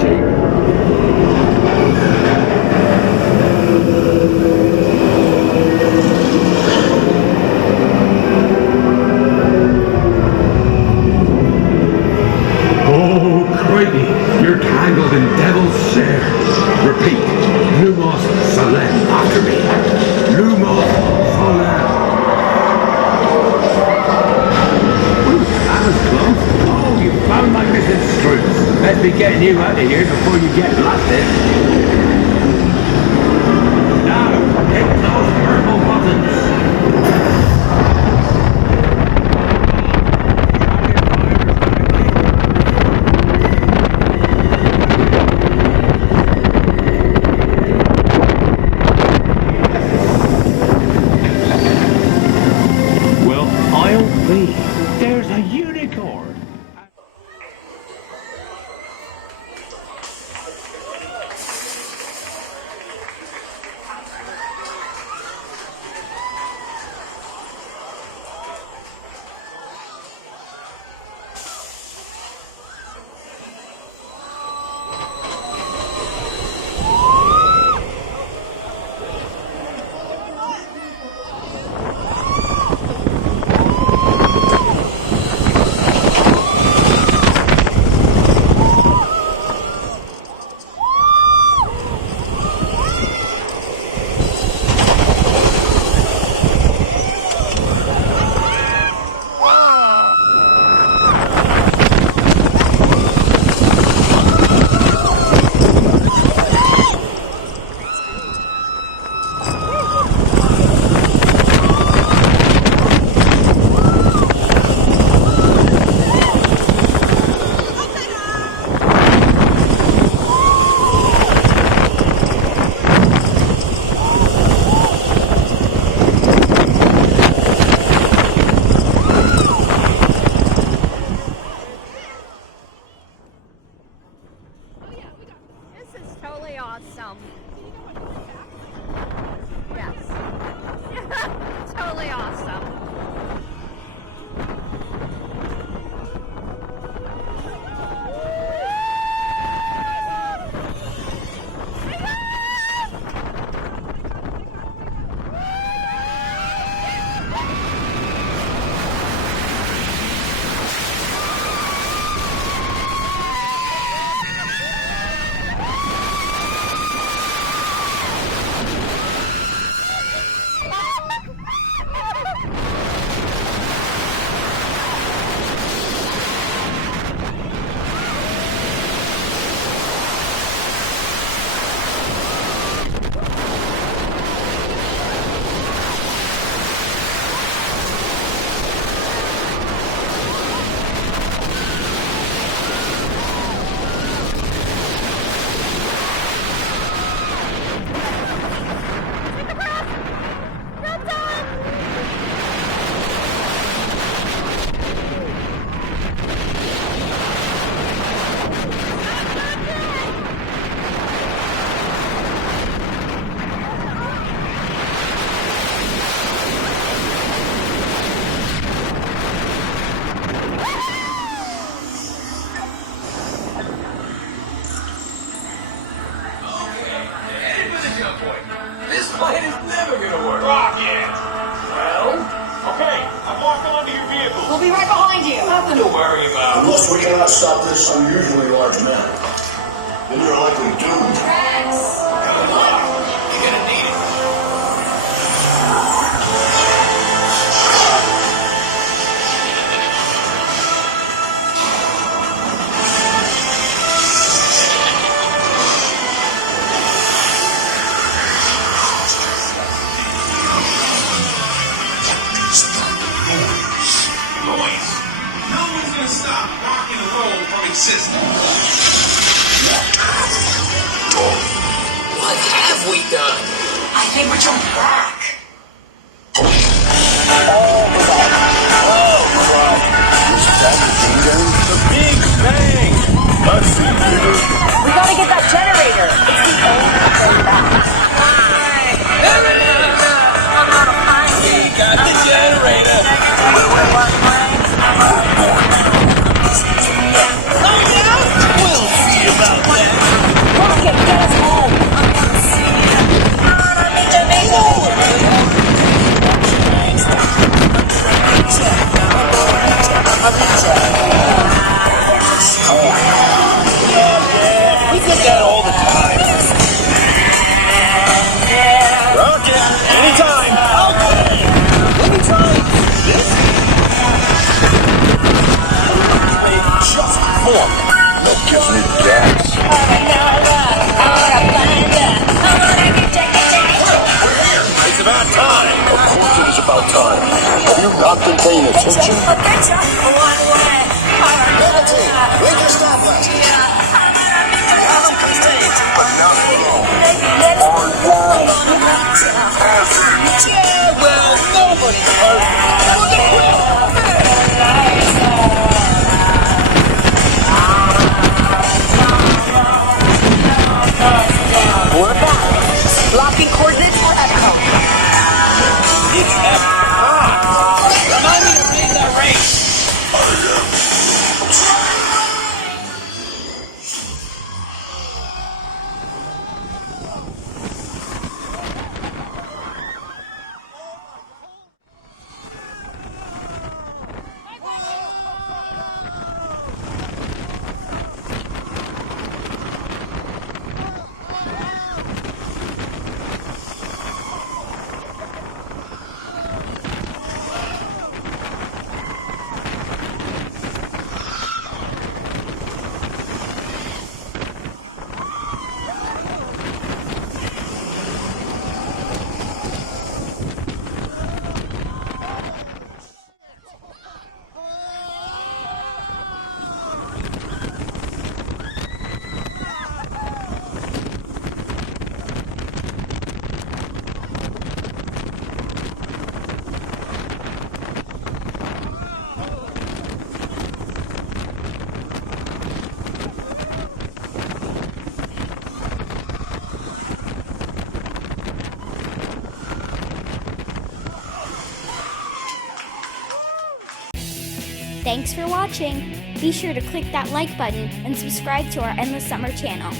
cheap. Oh, crikey, you're tangled in devil's share. Repeat, Lumos Solem after me. Lumos Solem. Ooh, that was close. Oh, you found my missing screws. Let's be getting you out of here before you get blasted. Now, hit those purple buttons. There's a unicorn! Totally awesome. Yes. Totally awesome. This plan is never gonna work. Rocket! Well? Okay, I'm walking onto your vehicle. We'll be right behind you. Nothing to worry about. Unless we cannot stop this unusually large man, then you're likely doomed. Rex! Good luck. You're gonna need it. No one's gonna stop rock and roll from existing. What have we done? I think we're jumping back. The Big Bang! Let's see, Peter. We gotta get that generator. It's the only way back. We got the generator. Oh, yeah? We'll see about that. that all the time. Roger, anytime. Okay. Let me try this. Just form. Milk gives me the gas. It's about time. Of course it is about time. Have you not been paying attention? Meditate. Read your stopwatch. But not for long. Yeah, well, nobody's hurt. Look at Will. We're back. Locking coordinates for Epcot. It's Epcot. Remind me to raise that rate. Thanks for watching. Be sure to click that like button and subscribe to our Endless Summer channel.